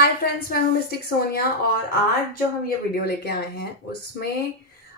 Hi friends, मैं हूं mistake Sonia और आज जो हम ये वीडियो लेके आए हैं उसमें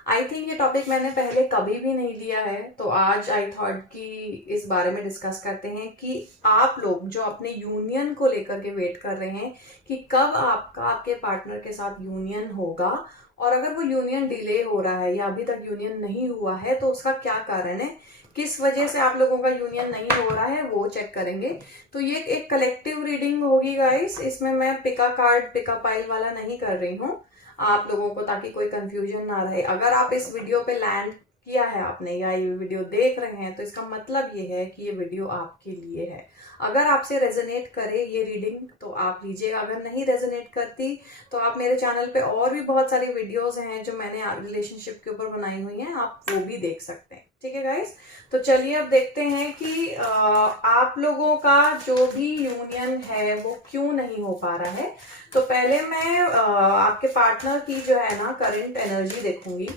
आई थिंक ये टॉपिक मैंने पहले कभी भी नहीं लिया है। तो आज आई थॉट कि इस बारे में डिस्कस करते हैं कि आप लोग जो अपने यूनियन को लेकर के वेट कर रहे हैं कि कब आपका आपके पार्टनर के साथ यूनियन होगा, और अगर वो यूनियन डिले हो रहा है या अभी तक यूनियन नहीं हुआ है तो उसका क्या कारण है, किस वजह से आप लोगों का यूनियन नहीं हो रहा है, वो चेक करेंगे। तो ये एक कलेक्टिव रीडिंग होगी गाइस, इसमें मैं पिका कार्ड पिका पाइल वाला नहीं कर रही हूँ आप लोगों को, ताकि कोई कंफ्यूजन ना रहे। अगर आप इस वीडियो पे लैंड किया है आपने या ये वीडियो देख रहे हैं तो इसका मतलब ये है कि ये वीडियो आपके लिए है। अगर आपसे रेजोनेट करे ये रीडिंग तो आप लीजिएगा, अगर नहीं रेजोनेट करती तो आप मेरे चैनल पे और भी बहुत सारी वीडियोस हैं जो मैंने रिलेशनशिप के ऊपर बनाई हुई हैं, आप वो भी देख सकते हैं। ठीक है गाइस, तो चलिए अब देखते हैं कि आप लोगों का जो भी यूनियन है वो क्यों नहीं हो पा रहा है। तो पहले मैं आपके पार्टनर की जो है ना करंट एनर्जी देखूंगी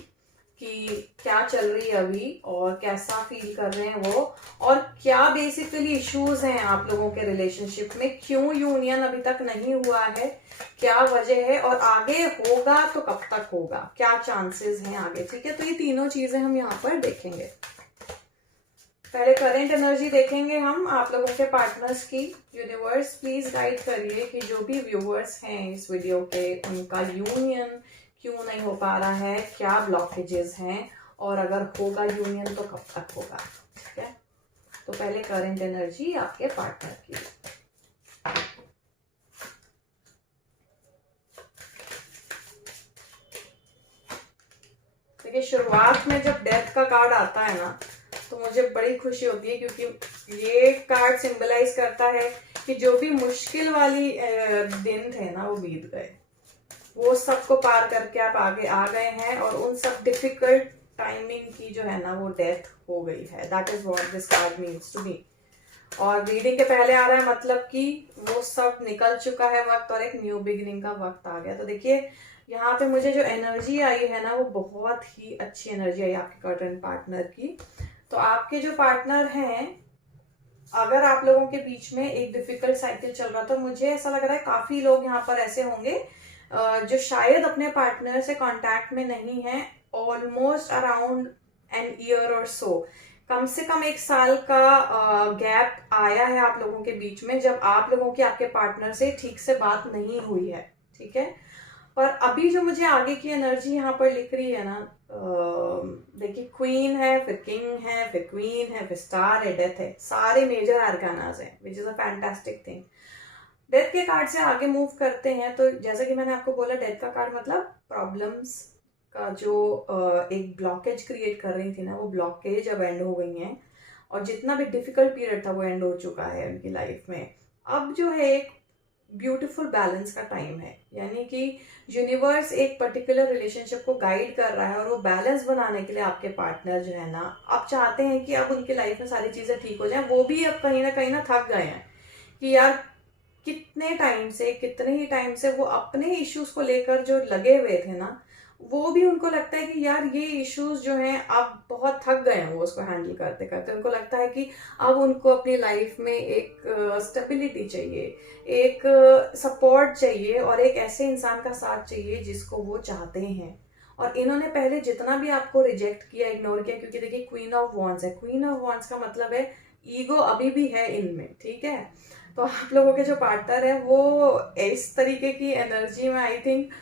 कि क्या चल रही है अभी और कैसा फील कर रहे हैं वो, और क्या बेसिकली इश्यूज हैं आप लोगों के रिलेशनशिप में, क्यों यूनियन अभी तक नहीं हुआ है, क्या वजह है, और आगे होगा तो कब तक होगा, क्या चांसेस हैं आगे। ठीक है, तो ये तीनों चीजें हम यहाँ पर देखेंगे। पहले करंट एनर्जी देखेंगे हम आप लोगों के पार्टनर्स की। यूनिवर्स प्लीज गाइड करिए कि जो भी व्यूअर्स हैं इस वीडियो के उनका यूनियन क्यों नहीं हो पा रहा है, क्या ब्लॉकेजेस हैं, और अगर होगा यूनियन तो कब तक होगा। ठीक है, तो पहले करंट एनर्जी आपके पार्टनर की। देखिए, शुरुआत में जब डेथ का कार्ड आता है ना तो मुझे बड़ी खुशी होती है, क्योंकि ये कार्ड सिंबलाइज करता है कि जो भी मुश्किल वाली दिन थे ना वो बीत गए, वो सबको पार करके आप आगे आ गए हैं, और उन सब डिफिकल्ट टाइमिंग की जो है ना वो डेथ हो गई है। That is what this card means to me. और रीडिंग के पहले आ रहा है मतलब कि वो सब निकल चुका है वक्त और एक न्यू बिगिनिंग का वक्त आ गया। तो देखिए, यहाँ पे मुझे जो एनर्जी आई है ना वो बहुत ही अच्छी एनर्जी आई आपके करंट पार्टनर की। तो आपके जो पार्टनर हैं, अगर आप लोगों के बीच में एक डिफिकल्ट साइकिल चल रहा, तो मुझे ऐसा लग रहा है काफी लोग यहाँ पर ऐसे होंगे जो शायद अपने पार्टनर से कांटेक्ट में नहीं है ऑलमोस्ट अराउंड एन ईयर और सो। कम से कम एक साल का गैप आया है आप लोगों के बीच में, जब आप लोगों की आपके पार्टनर से ठीक से बात नहीं हुई है। ठीक है, पर अभी जो मुझे आगे की एनर्जी यहाँ पर लिख रही है ना, देखिए क्वीन है, फिर किंग है, फिर क्वीन है, फिर स्टार है, डेथ है, सारे मेजर आर्कानाज हैं, which is a fantastic thing. Death के कार्ड से आगे मूव करते हैं तो जैसा कि मैंने आपको बोला, डेथ का कार्ड मतलब प्रॉब्लम्स का जो एक ब्लॉकेज क्रिएट कर रही थी ना, वो ब्लॉकेज अब एंड हो गई हैं, और जितना भी डिफिकल्ट पीरियड था वो एंड हो चुका है उनकी लाइफ में। अब जो है एक ब्यूटीफुल बैलेंस का टाइम है, यानी कि यूनिवर्स एक पर्टिकुलर रिलेशनशिप को गाइड कर रहा है, और वो बैलेंस बनाने के लिए आपके पार्टनर जो है ना अब चाहते हैं कि अब उनकी लाइफ में सारी चीजें ठीक हो जाएं। वो भी अब कहीं ना थक गए हैं कि यार कितने ही टाइम से वो अपने इश्यूज को लेकर जो लगे हुए थे ना, वो भी उनको लगता है कि यार ये इश्यूज जो हैं अब बहुत थक गए हैं वो उसको हैंडल करते करते। उनको लगता है कि अब उनको अपनी लाइफ में एक स्टेबिलिटी चाहिए, एक सपोर्ट चाहिए, और एक ऐसे इंसान का साथ चाहिए जिसको वो चाहते हैं। और इन्होंने पहले जितना भी आपको रिजेक्ट किया, इग्नोर किया, क्योंकि देखिए क्वीन ऑफ वॉन्ड्स है, क्वीन ऑफ वॉन्ड्स का मतलब है ईगो अभी भी है इनमें। ठीक है, तो आप लोगों के जो पार्टनर है वो इस तरीके की एनर्जी में आई थिंक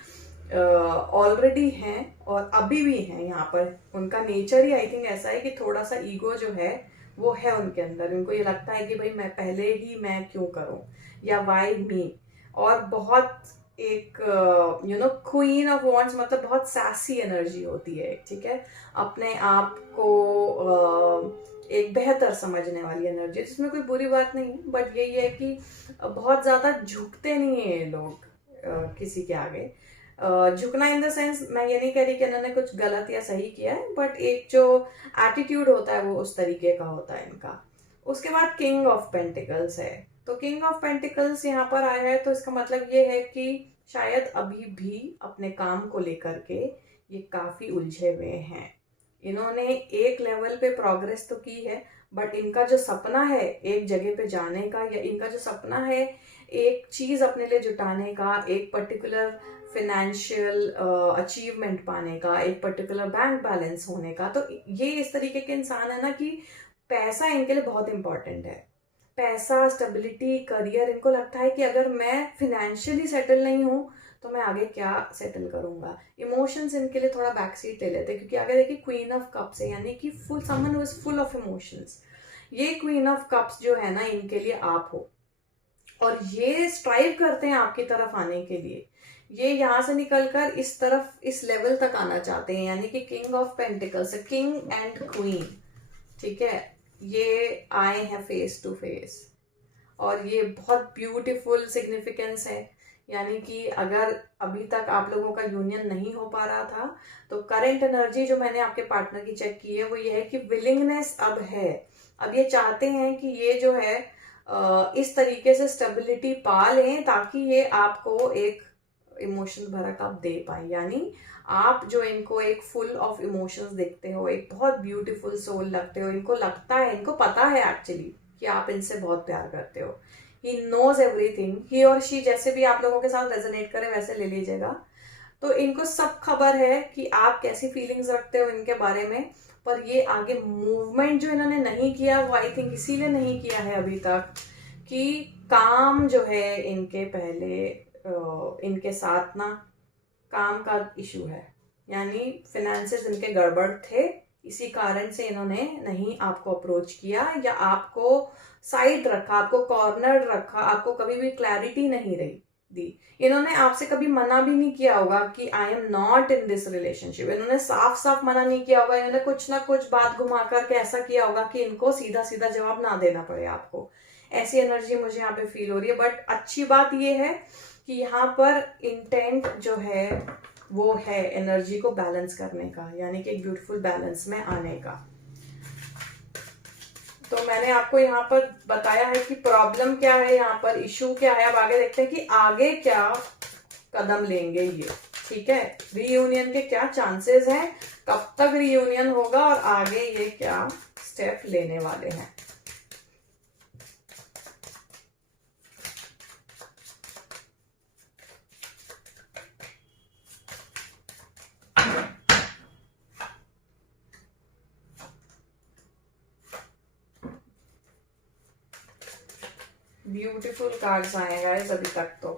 ऑलरेडी हैं और अभी भी हैं यहाँ पर। उनका नेचर ही आई थिंक ऐसा है कि थोड़ा सा ईगो जो है वो है उनके अंदर। उनको ये लगता है कि भाई मैं पहले ही मैं क्यों करूं, या वाई मी। और बहुत एक क्वीन ऑफ वॉन्ड्स मतलब बहुत सैसी एनर्जी होती है। ठीक है, अपने आप को एक बेहतर समझने वाली एनर्जी, जिसमें कोई बुरी बात नहीं है, बट यही है कि बहुत ज्यादा झुकते नहीं है ये लोग किसी के आगे। झुकना इन द सेंस, मैं ये नहीं कह रही कि इन्होंने कुछ गलत या सही किया है, बट एक जो एटीट्यूड होता है वो उस तरीके का होता है इनका। उसके बाद किंग ऑफ पेंटिकल्स है, तो किंग ऑफ पेंटिकल्स यहाँ पर आया है, तो इसका मतलब ये है कि शायद अभी भी अपने काम को लेकर के ये काफी उलझे हुए हैं। इन्होंने एक लेवल पे प्रोग्रेस तो की है, बट इनका जो सपना है एक जगह पे जाने का, या इनका जो सपना है एक चीज अपने लिए जुटाने का, एक पर्टिकुलर फिनेंशियल अचीवमेंट पाने का, एक पर्टिकुलर बैंक बैलेंस होने का। तो ये इस तरीके के इंसान है ना कि पैसा इनके लिए बहुत इंपॉर्टेंट है। पैसा, स्टेबिलिटी, करियर, इनको लगता है कि अगर मैं फिनेंशियली सेटल नहीं हूँ तो मैं आगे क्या सेटल करूंगा। इमोशंस इनके लिए थोड़ा बैक सीट ले लेते हैं, क्योंकि आगे देखिए क्वीन ऑफ कप्स है, यानी कि full someone who is full of emotions. ये क्वीन ऑफ कप्स जो है ना, इनके लिए आप हो, और ये स्ट्राइव करते हैं आपकी तरफ आने के लिए। ये यहाँ से निकलकर इस तरफ, इस लेवल तक आना चाहते हैं, यानी कि king of pentacles, king and queen, ठीक है, ये आए हैं फेस टू फेस। और ये बहुत ब्यूटीफुल सिग्निफिकेंस है, यानी कि अगर अभी तक आप लोगों का यूनियन नहीं हो पा रहा था, तो करंट एनर्जी जो मैंने आपके पार्टनर की चेक की है वो ये है कि विलिंगनेस अब है। अब ये चाहते हैं कि ये जो है इस तरीके से स्टेबिलिटी पा लें ताकि ये आपको एक इमोशन भरा कप दे पाए। यानी आप जो इनको एक फुल ऑफ इमोशंस देखते हो, एक बहुत ब्यूटीफुल सोल लगते हो, इनको लगता है, इनको पता है एक्चुअली कि आप इनसे बहुत प्यार करते हो। ही नोज एवरीथिंग, ही और शी जैसे भी आप लोगों के साथ रेजोनेट करे वैसे ले लीजिएगा। तो इनको सब खबर है कि आप कैसी फीलिंग्स रखते हो इनके बारे में। पर ये आगे मूवमेंट जो इन्होंने नहीं किया वो आई थिंक इसीलिए नहीं किया है अभी तक कि काम जो है इनके पहले इनके साथ ना काम का इशू है, यानी फिनेंसेस इनके गड़बड़ थे, इसी कारण से इन्होंने नहीं आपको अप्रोच किया या आपको साइड रखा, आपको कॉर्नर रखा, आपको कभी भी क्लैरिटी नहीं रही दी। इन्होंने आपसे कभी मना भी नहीं किया होगा कि I am not in this relationship. इन्होंने साफ साफ मना नहीं किया होगा, इन्होंने कुछ ना कुछ बात घुमा करके ऐसा किया होगा कि इनको सीधा सीधा जवाब ना देना पड़े आपको। ऐसी एनर्जी मुझे यहाँ पे फील हो रही है। बट अच्छी बात ये है कि यहाँ पर इंटेंट जो है वो है एनर्जी को बैलेंस करने का, यानी कि एक ब्यूटीफुल बैलेंस में आने का। तो मैंने आपको यहाँ पर बताया है कि प्रॉब्लम क्या है, यहाँ पर इशू क्या है। अब आगे देखते हैं कि आगे क्या कदम लेंगे ये, ठीक है, रीयूनियन के क्या चांसेस हैं, कब तक रीयूनियन होगा और आगे ये क्या स्टेप लेने वाले हैं। ब्यूटीफुल कार्ड्स आए गाइस अभी तक तो,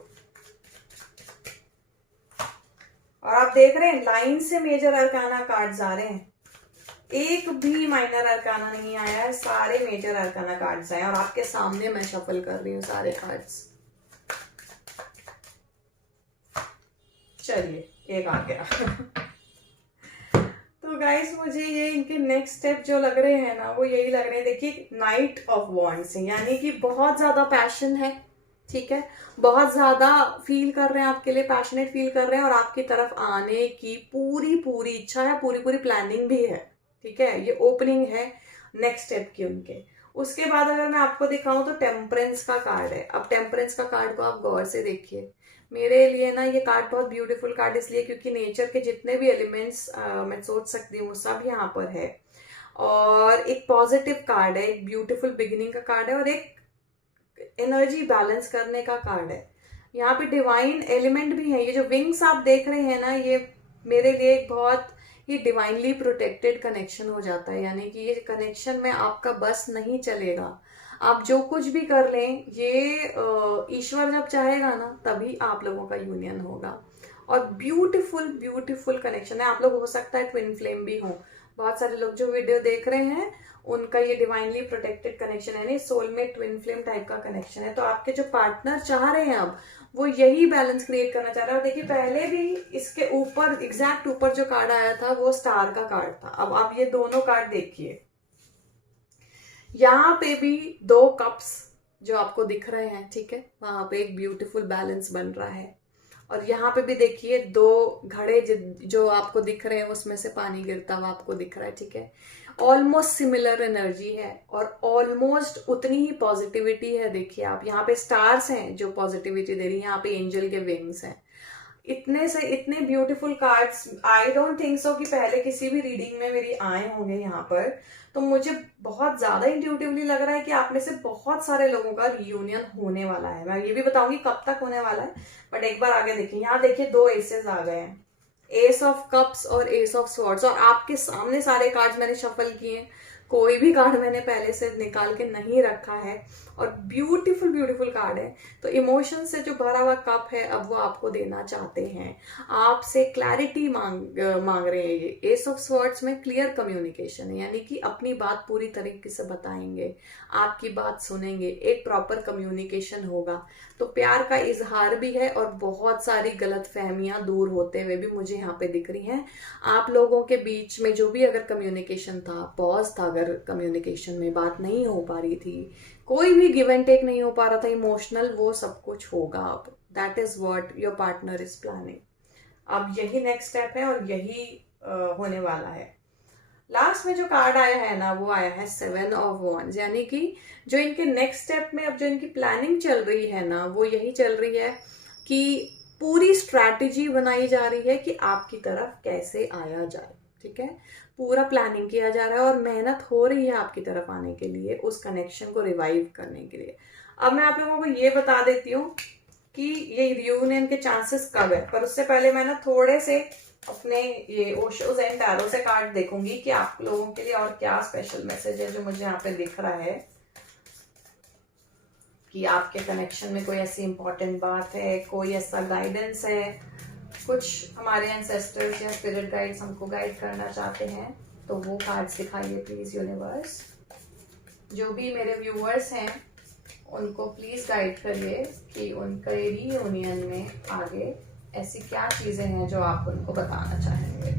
और आप देख रहे हैं लाइन से मेजर अरकाना कार्ड्स आ रहे हैं, एक भी माइनर अरकाना नहीं आया है, सारे मेजर अरकाना कार्ड्स आए हैं। और आपके सामने मैं शफल कर रही हूँ सारे कार्ड्स। चलिए एक आ गया तो गाइस मुझे ये इनके नेक्स्ट स्टेप जो लग रहे हैं ना वो यही लग रहे हैं। देखिए नाइट ऑफ वॉन्ड्स, यानी कि बहुत ज्यादा पैशन है, ठीक है, बहुत ज्यादा फील कर रहे हैं आपके लिए, पैशनेट फील कर रहे हैं, और आपकी तरफ आने की पूरी पूरी इच्छा है, पूरी पूरी प्लानिंग भी है, ठीक है, ये ओपनिंग है नेक्स्ट स्टेप की उनके। उसके बाद अगर मैं आपको दिखाऊं तो टेम्परेंस का कार्ड है। अब टेम्परेंस का कार्ड को आप गौर से देखिए। मेरे लिए ना ये कार्ड बहुत ब्यूटीफुल कार्ड इसलिए क्योंकि नेचर के जितने भी एलिमेंट्स मैं सोच सकती हूँ वो सब यहाँ पर है, और एक पॉजिटिव कार्ड है, एक ब्यूटीफुल बिगिनिंग का कार्ड है, और एक एनर्जी बैलेंस करने का कार्ड है। यहाँ पे डिवाइन एलिमेंट भी है। ये जो विंग्स आप देख रहे हैं ना, ये मेरे लिए एक बहुत ही डिवाइनली प्रोटेक्टेड कनेक्शन हो जाता है, यानी कि ये कनेक्शन में आपका बस नहीं चलेगा। आप जो कुछ भी कर लें, ये ईश्वर जब चाहेगा ना तभी आप लोगों का यूनियन होगा। और ब्यूटीफुल ब्यूटीफुल कनेक्शन है। आप लोग हो सकता है ट्विन फ्लेम भी हो, बहुत सारे लोग जो वीडियो देख रहे हैं उनका ये डिवाइनली प्रोटेक्टेड कनेक्शन है, नहीं सोलमेट ट्विन फ्लेम टाइप का कनेक्शन है। तो आपके जो पार्टनर चाह रहे हैं अब वो यही बैलेंस क्रिएट करना चाह रहे हैं। और देखिए पहले भी इसके ऊपर एग्जैक्ट ऊपर जो कार्ड आया था वो स्टार का कार्ड था। अब आप ये दोनों कार्ड देखिए, यहाँ पे भी दो कप्स जो आपको दिख रहे हैं, ठीक है, वहां पे एक ब्यूटीफुल बैलेंस बन रहा है। और यहाँ पे भी देखिए दो घड़े जो आपको दिख रहे हैं उसमें से पानी गिरता हुआ आपको दिख रहा है, ठीक है, ऑलमोस्ट सिमिलर एनर्जी है और ऑलमोस्ट उतनी ही पॉजिटिविटी है। देखिए आप यहाँ पे स्टार्स हैं जो पॉजिटिविटी दे रही है, यहाँ पे एंजल के विंग्स हैं। इतने से इतने beautiful cards I don't think so कि पहले किसी भी रीडिंग में मेरी आए होंगे यहाँ पर। तो मुझे बहुत ज्यादा इंट्यूटिवली लग रहा है कि आप में से बहुत सारे लोगों का रियूनियन होने वाला है। मैं ये भी बताऊंगी कब तक होने वाला है, बट एक बार आगे देखिए। यहाँ देखिए 2 एसेस आ गए हैं, एस ऑफ कप्स और एस ऑफ स्वॉर्ड्स, और आपके सामने सारे कार्ड्स मैंने शफल किए हैं, कोई भी कार्ड मैंने पहले से निकाल के नहीं रखा है, और ब्यूटीफुल ब्यूटीफुल कार्ड है। तो इमोशन से जो भरा हुआ कप है अब वो आपको देना चाहते हैं, आपसे क्लैरिटी मांग रहे हैं। ये एस ऑफ स्वॉर्ड्स में क्लियर कम्युनिकेशन है, यानी कि अपनी बात पूरी तरीके से बताएंगे, आपकी बात सुनेंगे, एक प्रॉपर कम्युनिकेशन होगा। तो प्यार का इजहार भी है, और बहुत सारी गलत फहमियां दूर होते हुए भी मुझे यहाँ पे दिख रही हैं। आप लोगों के बीच में जो भी अगर कम्युनिकेशन था, पॉज था, अगर कम्युनिकेशन में बात नहीं हो पा रही थी, कोई भी गिव एंड टेक नहीं हो पा रहा था इमोशनल, वो सब कुछ होगा अब। That is what your partner is planning. अब यही नेक्स्ट स्टेप है और यही होने वाला है। लास्ट में जो कार्ड आया है ना, वो आया है 7 ऑफ वॉन्ड्स, यानी कि जो इनके नेक्स्ट स्टेप में अब जो इनकी प्लानिंग चल रही है ना, वो यही चल रही है कि पूरी स्ट्रैटेजी बनाई जा रही है कि आपकी तरफ कैसे आया जाए। ठीक है, पूरा प्लानिंग किया जा रहा है और मेहनत हो रही है आपकी तरफ आने के लिए, उस कनेक्शन को रिवाइव करने के लिए। अब मैं आप लोगों को ये बता देती हूँ कि ये रियूनियन के चांसेस कब है, पर उससे पहले मैं ना थोड़े से अपने ये ओशोज एंड टैरो से कार्ड देखूंगी कि आप लोगों के लिए और क्या स्पेशल मैसेज है जो मुझे यहाँ पे दिख रहा है कि आपके कनेक्शन में कोई ऐसी इंपॉर्टेंट बात है, कोई ऐसा गाइडेंस है, कुछ हमारे एंसेस्टर्स या स्पिरिट गाइड्स हमको गाइड करना चाहते हैं। तो वो कार्ड्स दिखाइए प्लीज यूनिवर्स। जो भी मेरे व्यूअर्स हैं उनको प्लीज गाइड करिए कि उनके रीयूनियन में आगे ऐसी क्या चीजें हैं जो आप उनको बताना चाहेंगे।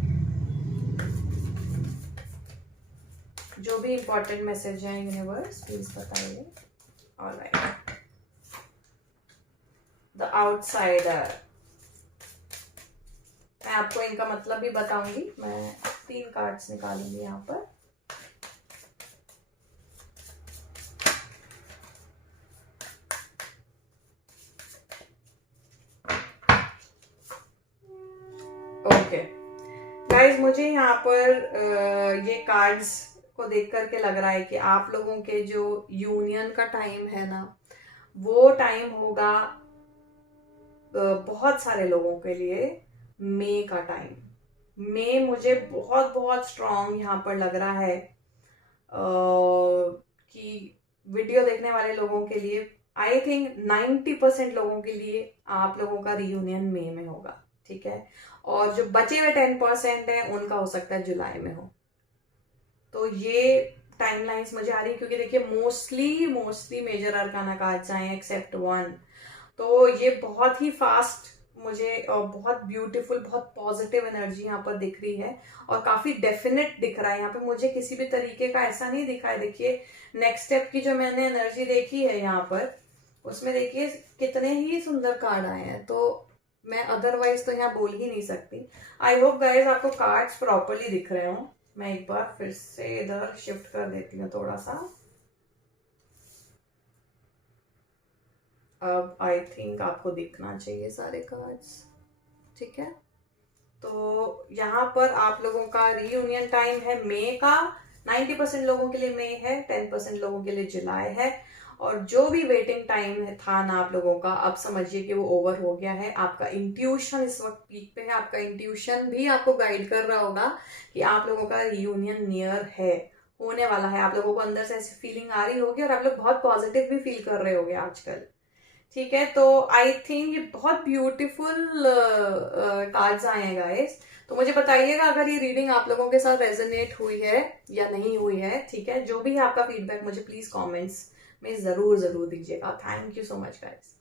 जो भी इंपॉर्टेंट मैसेज है यूनिवर्स प्लीज बताइए। Alright, the outsider. मैं आपको इनका मतलब भी बताऊंगी। मैं 3 कार्ड्स निकालूंगी यहाँ पर। ओके गाइज, मुझे यहाँ पर ये कार्ड्स को देख करके लग रहा है कि आप लोगों के जो यूनियन का टाइम है ना, वो टाइम होगा बहुत सारे लोगों के लिए मई का टाइम। मई मुझे बहुत बहुत स्ट्रॉन्ग यहाँ पर लग रहा है कि वीडियो देखने वाले लोगों के लिए आई थिंक 90% लोगों के लिए आप लोगों का रियूनियन मई में होगा। ठीक है, और जो बचे हुए 10% है उनका हो सकता है जुलाई में हो। तो ये टाइमलाइंस मुझे आ रही है, क्योंकि देखिए मोस्टली मेजर अरकाना कार्ड्स आए एक्सेप्ट 1। तो ये बहुत ही फास्ट मुझे बहुत ब्यूटीफुल, बहुत पॉजिटिव एनर्जी यहाँ पर दिख रही है, और काफी डेफिनेट दिख रहा है। यहाँ पे मुझे किसी भी तरीके का ऐसा नहीं दिखा है। देखिए नेक्स्ट स्टेप की जो मैंने एनर्जी देखी है यहाँ पर, उसमें देखिए कितने ही सुंदर कार्ड आए हैं। तो मैं अदरवाइज तो यहाँ बोल ही नहीं सकती। आई होप गाइज आपको कार्ड्स प्रॉपरली दिख रहे हो। मैं एक बार फिर से इधर शिफ्ट कर देती हूँ थोड़ा सा। अब आई थिंक आपको दिखना चाहिए सारे कार्ड्स। ठीक है, तो यहाँ पर आप लोगों का रीयूनियन टाइम है मई का। 90% लोगों के लिए मई है, 10% लोगों के लिए जुलाई है, और जो भी वेटिंग टाइम था ना आप लोगों का, अब समझिए कि वो ओवर हो गया है। आपका इंट्यूशन इस वक्त पीक पे है। आपका इंट्यूशन भी आपको गाइड कर रहा होगा कि आप लोगों का रीयूनियन नियर है, होने वाला है। आप लोगों को अंदर से ऐसी फीलिंग आ रही होगी, और आप लोग बहुत पॉजिटिव भी फील कर रहे होगे आजकल। ठीक है, तो आई थिंक ये बहुत ब्यूटीफुल कार्ड्स आए हैं गाइस। तो मुझे बताइएगा अगर ये रीडिंग आप लोगों के साथ रेजोनेट हुई है या नहीं हुई है। ठीक है, जो भी है आपका फीडबैक मुझे प्लीज कमेंट्स में जरूर दीजिएगा। Thank you so much guys.